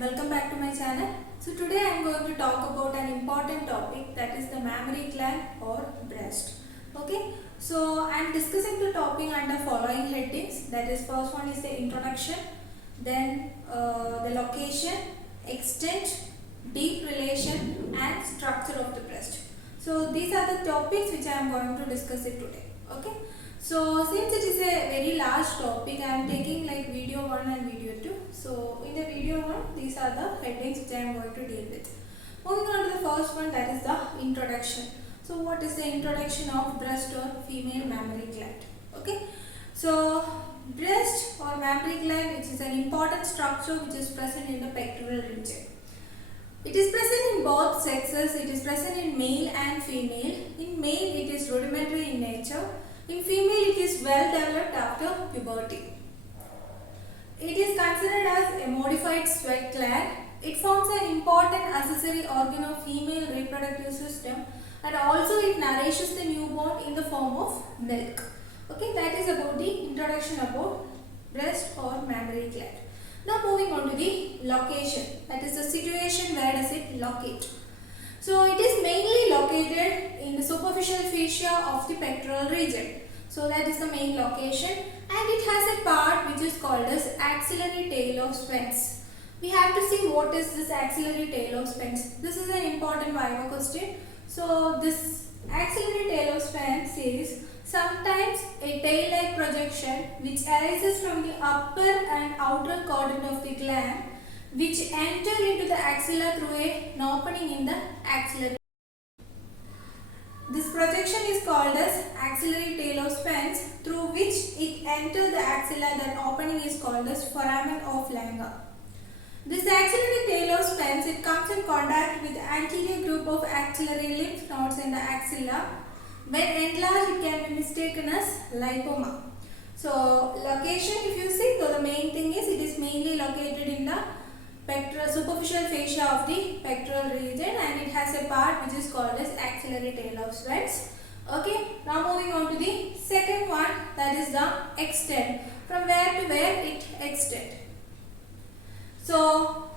welcome back to my channel. So today I am going to talk about an important topic, that is the mammary gland or breast. Okay, so I am discussing the topic under following headings, that is first one is the introduction, then the location, extent, deep relation and structure of the breast. So these are the topics which I am going to discuss it today. Okay. So since it is a very large topic, I am taking like video 1 and video 2. So in the video 1, these are the headings which I am going to deal with. Moving on to the first one, that is the introduction. So what is the introduction of breast or female mammary gland? Okay. So breast or mammary gland, which is an important structure which is present in the pectoral region. It is present in both sexes. It is present in male and female. In male, it is rudimentary in nature. In female, it is well developed after puberty. It is considered as a modified sweat gland. It forms an important accessory organ of female reproductive system, and also it nourishes the newborn in the form of milk. Okay, that is about the introduction about breast or mammary gland. Now moving on to the location, that is the situation where does it locate. So it is mainly located in the superficial fascia of the pectoral region. So that is the main location, and it has a part which is called as axillary tail of Spence. We have to see what is this axillary tail of Spence. This is an important Viva question. So this axillary tail of Spence is sometimes a tail-like projection which arises from the upper and outer quadrant of the gland, which enter into the axilla through an opening in the axillary. This projection is called as axillary tail of Spence, through which it enters the axilla. That opening is called as foramen of Langer. This axillary tail of Spence, it comes in contact with the anterior group of axillary lymph nodes in the axilla. When enlarged, it can be mistaken as lipoma. So location, if you see, so the main thing is it is mainly located in the superficial fascia of the pectoral region, and it has a part which is called as axillary tail of Spence. Okay, now moving on to the second one, that is the extent. From where to where it extends. So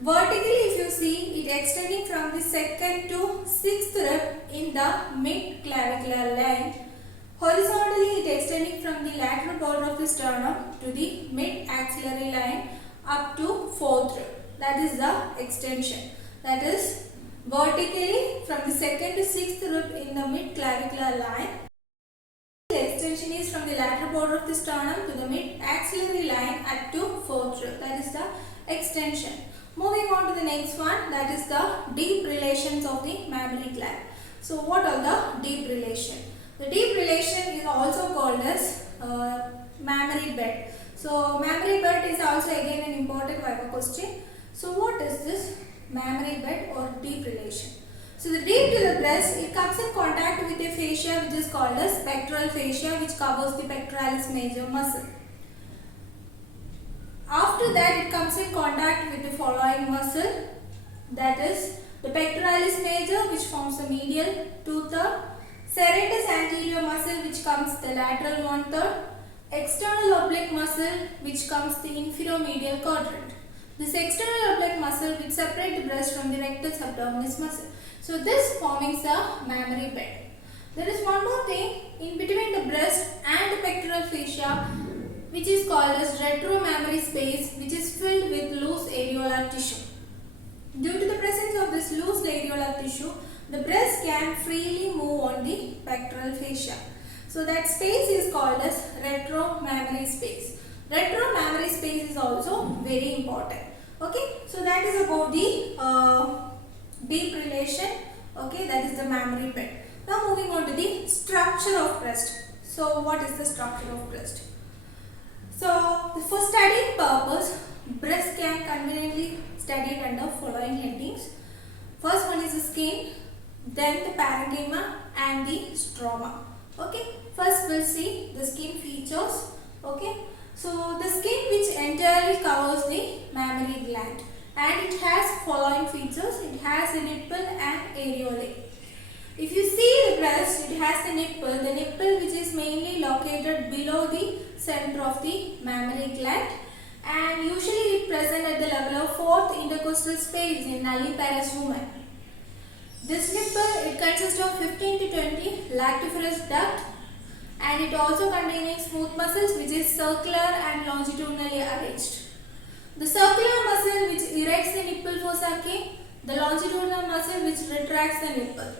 vertically, if you see, it extending from the second to sixth rib in the mid clavicular line. Horizontally, it extending from the lateral border of the sternum to the mid axillary line up to fourth rib. That is the extension. That is vertically from the second to sixth rib in the mid clavicular line. The extension is from the lateral border of the sternum to the mid axillary line up to fourth rib. That is the extension. Moving on to the next one, that is the deep relations of the mammary gland. So what are the deep relation? The deep relation is also called as mammary bed. So mammary bed is also again an important Viva question. So what is this mammary bed or deep relation? So the deep to the breast, it comes in contact with a fascia which is called as pectoral fascia, which covers the pectoralis major muscle. After that, it comes in contact with the following muscle, that is the pectoralis major, which forms the medial 2/3, serratus anterior muscle, which comes the lateral 1/3, external oblique muscle, which comes the inferior medial quadrant. This external oblique muscle which separate the breast from the rectus abdominis muscle. So this forming the mammary bed. There is one more thing in between the breast and the pectoral fascia, which is called as retromammary space, which is filled with loose areolar tissue. Due to the presence of this loose areolar tissue, the breast can freely move on the pectoral fascia. So that space is called as retromammary space. Retromammary space is also very important. Okay, so that is about the deep relation. Okay, that is the mammary bed. Now moving on to the structure of breast. So what is the structure of breast? So for studying purpose, breast can conveniently studied under following headings. First one is the skin, then the parenchyma and the stroma. Okay, first we'll see the skin features. Okay, so the skin which entirely covers the mammary gland, and it has following features. It has a nipple and areolae. If you see the breast, it has a nipple which is mainly located below the center of the mammary gland, and usually it present at the level of fourth intercostal space in nulliparous woman. This nipple, it consists of 15 to 20 lactiferous duct, and it also containing smooth muscles which is circular and longitudinally arranged. The circular muscle which erects the nipple fossa, the longitudinal muscle which retracts the nipple.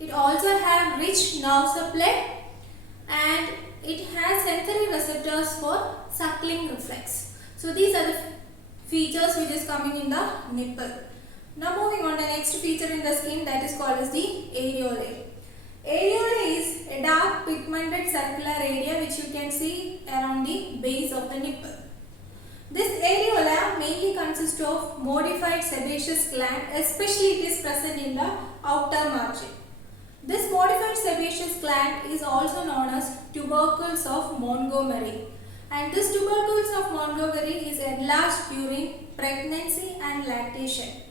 It also have rich nerve supply and it has sensory receptors for suckling reflex. So these are the features which is coming in the nipple. Now moving on to the next feature in the skin, that is called as the areolae. Areolae is a dark pigmented circular area which you can see around the base of the nipple. This areola mainly consists of modified sebaceous gland, especially it is present in the outer margin. This modified sebaceous gland is also known as tubercles of Montgomery, and this tubercles of Montgomery is enlarged during pregnancy and lactation.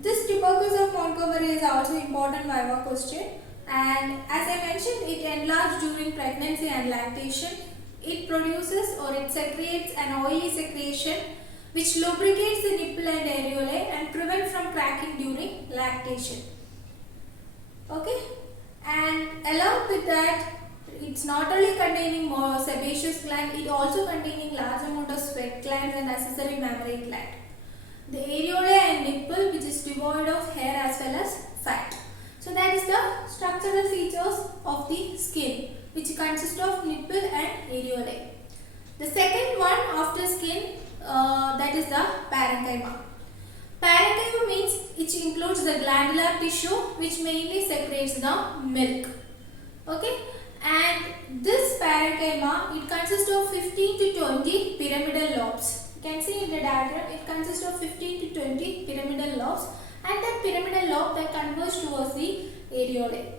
This tubercles of Montgomery is also important viva question, and as I mentioned, it enlarged during pregnancy and lactation. It produces or it secretes an oily secretion which lubricates the nipple and areolae and prevents from cracking during lactation. Okay, and along with that, it's not only containing more sebaceous gland, it also containing large amount of sweat glands and accessory mammary gland. The areola and nipple which is devoid of hair as well as fat. So that is the structural features of the skin which consists of nipple and areolae. The second one after skin, that is the parenchyma. Parenchyma means it includes the glandular tissue which mainly secretes the milk. Okay, and this parenchyma, it consists of 15 to 20 pyramidal lobes. You can see in the diagram, it consists of 15 to 20 pyramidal lobes, and that pyramidal lobe that converges towards the areolae.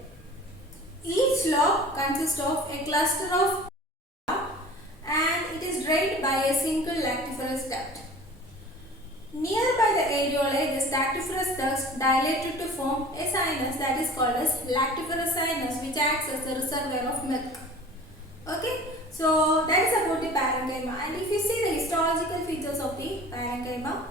Each lobe consists of a cluster of and it is drained by a single lactiferous duct. Nearby the areolae, this lactiferous ducts dilated to form a sinus that is called as lactiferous sinus, which acts as the reservoir of milk. Okay, so that is about the parenchyma. And if you see the histological features of the parenchyma,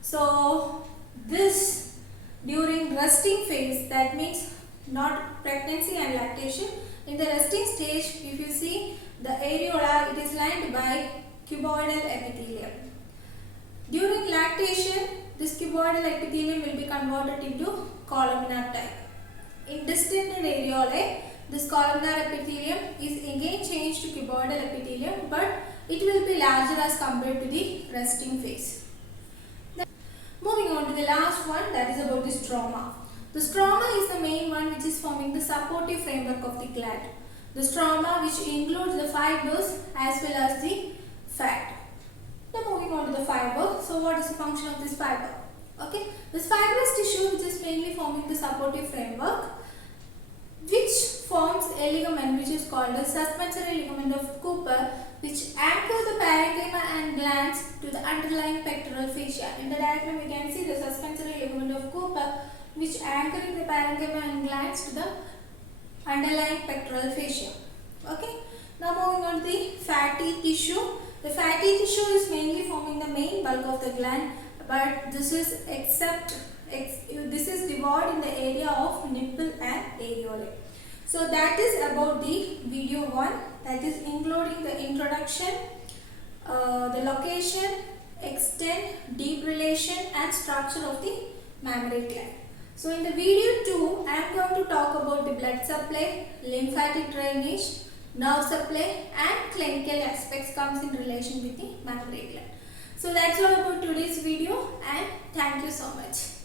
so this during resting phase, that means not pregnancy and lactation, in the resting stage, if you see the areola, it is lined by cuboidal epithelium. During lactation, this cuboidal epithelium will be converted into columnar type. In distended areolae, this columnar epithelium is again changed to cuboidal epithelium, but it will be larger as compared to the resting phase. Then, moving on to the last one, that is about the stroma. The stroma is the main one which is forming the supportive framework of the gland. The stroma which includes the fibers as well as the fat. Now moving on to the fiber. So what is the function of this fiber? Okay, this fibrous tissue which is mainly forming the supportive framework, which forms a ligament which is called the suspensory ligament of Cooper, which anchor the parenchyma and glands to the underlying pectoral fascia. In the diagram, you can see the suspensory ligament of Cooper, which anchoring the parenchyma and glands to the underlying pectoral fascia. Okay. Now moving on to the fatty tissue. The fatty tissue is mainly forming the main bulk of the gland, but this is devoid in the area of nipple and areolae. So that is about the video 1, that is including the introduction, the location, extent, deep relation and structure of the mammary gland. So in the video 2, I am going to talk about the blood supply, lymphatic drainage, nerve supply and clinical aspects comes in relation with the mammary gland. So that's all about today's video, and thank you so much.